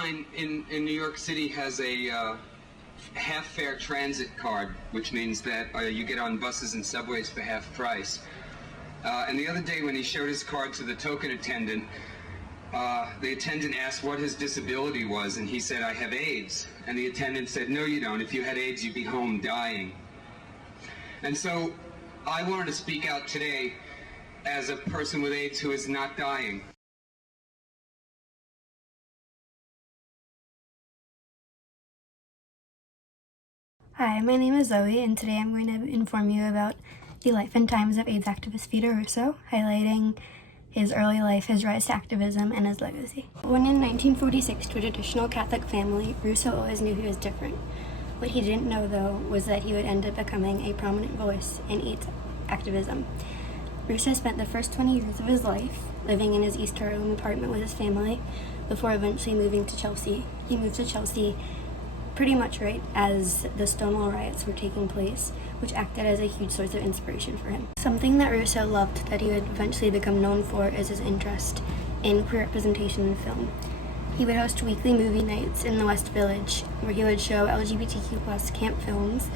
mine in New York City has a half-fare transit card, which means that you get on buses and subways for half price. And the other day when he showed his card to the token attendant, the attendant asked what his disability was, and he said, "I have AIDS." And the attendant said, "No, you don't. If you had AIDS, you'd be home dying." And so I wanted to speak out today as a person with AIDS who is not dying. Hi, my name is Zoe, and today I'm going to inform you about the life and times of AIDS activist Vito Russo, highlighting his early life, his rise to activism, and his legacy. Born in 1946 to a traditional Catholic family, Russo always knew he was different. What he didn't know, though, was that he would end up becoming a prominent voice in AIDS activism. Russo spent the first 20 years of his life living in his East Harlem apartment with his family before eventually moving to Chelsea. He moved to Chelsea pretty much right as the Stonewall riots were taking place, which acted as a huge source of inspiration for him. Something that Russo loved that he would eventually become known for is his interest in queer representation in film. He would host weekly movie nights in the West Village, where he would show LGBTQ+ camp films,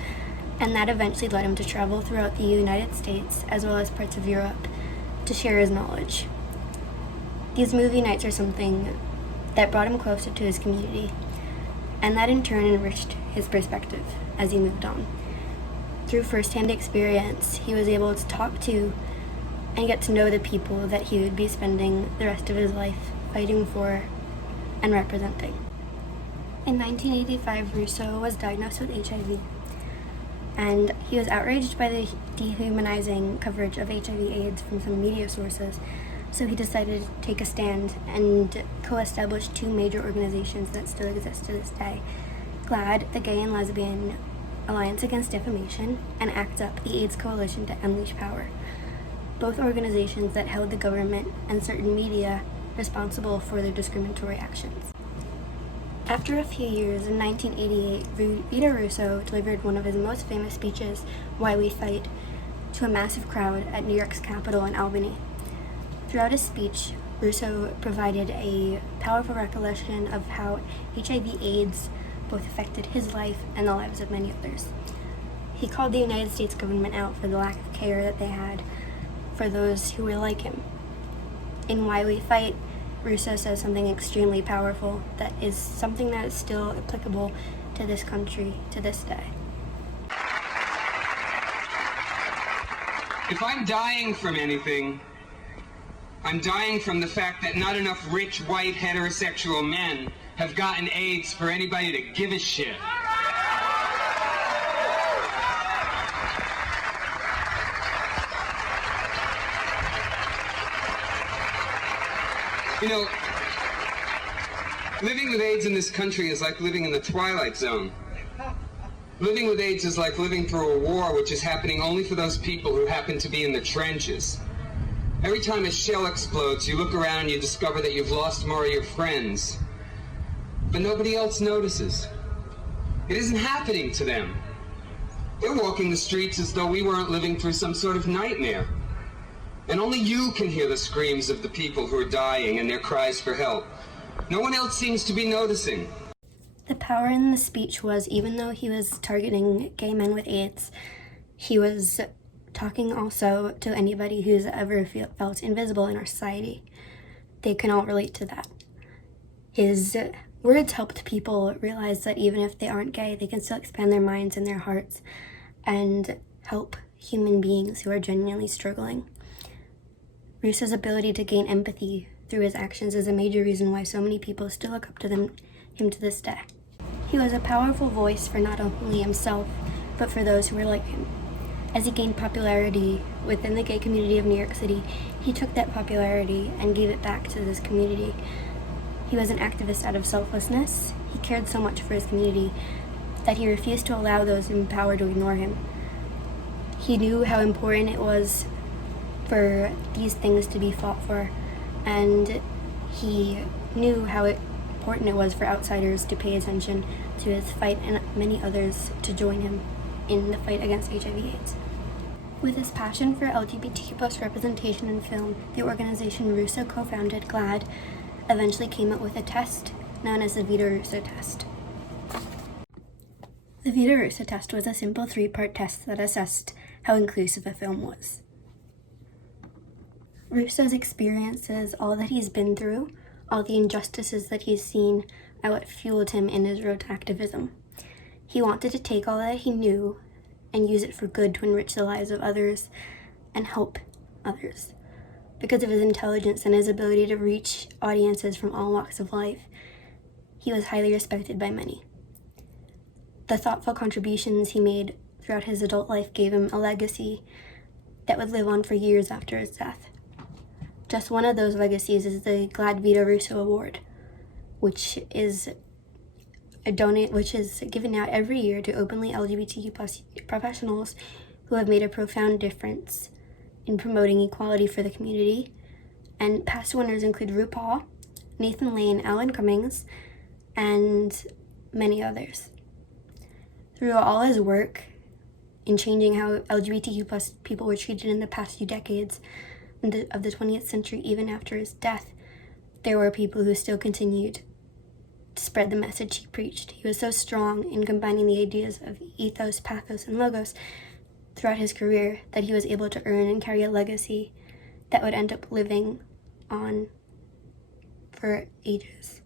and that eventually led him to travel throughout the United States as well as parts of Europe to share his knowledge. These movie nights are something that brought him closer to his community, and that in turn enriched his perspective as he moved on. Through first-hand experience, he was able to talk to and get to know the people that he would be spending the rest of his life fighting for and representing. In 1985, Russo was diagnosed with HIV, and he was outraged by the dehumanizing coverage of HIV/AIDS from some media sources, so he decided to take a stand and co-establish two major organizations that still exist to this day: GLAAD, the Gay and Lesbian Alliance Against Defamation, and ACT UP, the AIDS Coalition to Unleash Power. Both organizations that held the government and certain media responsible for their discriminatory actions. After a few years, in 1988, Vito Russo delivered one of his most famous speeches, "Why We Fight," to a massive crowd at New York's Capitol in Albany. Throughout his speech, Russo provided a powerful recollection of how HIV/AIDS both affected his life and the lives of many others. He called the United States government out for the lack of care that they had for those who were like him. In Why We Fight, Russo says something extremely powerful that is something that is still applicable to this country to this day. If I'm dying from anything, I'm dying from the fact that not enough rich, white, heterosexual men have gotten AIDS for anybody to give a shit. You know, living with AIDS in this country is like living in the Twilight Zone. Living with AIDS is like living through a war which is happening only for those people who happen to be in the trenches. Every time a shell explodes, you look around and you discover that you've lost more of your friends. But nobody else notices. It isn't happening to them. They're walking the streets as though we weren't living through some sort of nightmare. And only you can hear the screams of the people who are dying and their cries for help. No one else seems to be noticing. The power in the speech was, even though he was targeting gay men with AIDS, he was talking also to anybody who's ever felt invisible in our society. They can all relate to that. His words helped people realize that even if they aren't gay, they can still expand their minds and their hearts and help human beings who are genuinely struggling. Russo's ability to gain empathy through his actions is a major reason why so many people still look up to him to this day. He was a powerful voice for not only himself, but for those who were like him. As he gained popularity within the gay community of New York City, he took that popularity and gave it back to this community. He was an activist out of selflessness. He cared so much for his community that he refused to allow those in power to ignore him. He knew how important it was for these things to be fought for, and he knew how important it was for outsiders to pay attention to his fight and many others to join him in the fight against HIV/AIDS. With his passion for LGBTQ+ representation in film, the organization Russo co-founded, GLAAD, eventually came up with a test known as the Vito Russo test. The Vito Russo test was a simple 3-part test that assessed how inclusive a film was. Russo's experiences, all that he's been through, all the injustices that he's seen, are what fueled him in his road to activism. He wanted to take all that he knew and use it for good to enrich the lives of others and help others. Because of his intelligence and his ability to reach audiences from all walks of life, he was highly respected by many. The thoughtful contributions he made throughout his adult life gave him a legacy that would live on for years after his death. Just one of those legacies is the Glad Vito Russo Award, which is given out every year to openly LGBTQ+ professionals who have made a profound difference in promoting equality for the community. And past winners include RuPaul, Nathan Lane, Alan Cummings, and many others. Through all his work in changing how LGBTQ+ people were treated in the past few decades of the 20th century, even after his death, there were people who still continued to spread the message he preached. He was so strong in combining the ideas of ethos, pathos, and logos throughout his career that he was able to earn and carry a legacy that would end up living on for ages.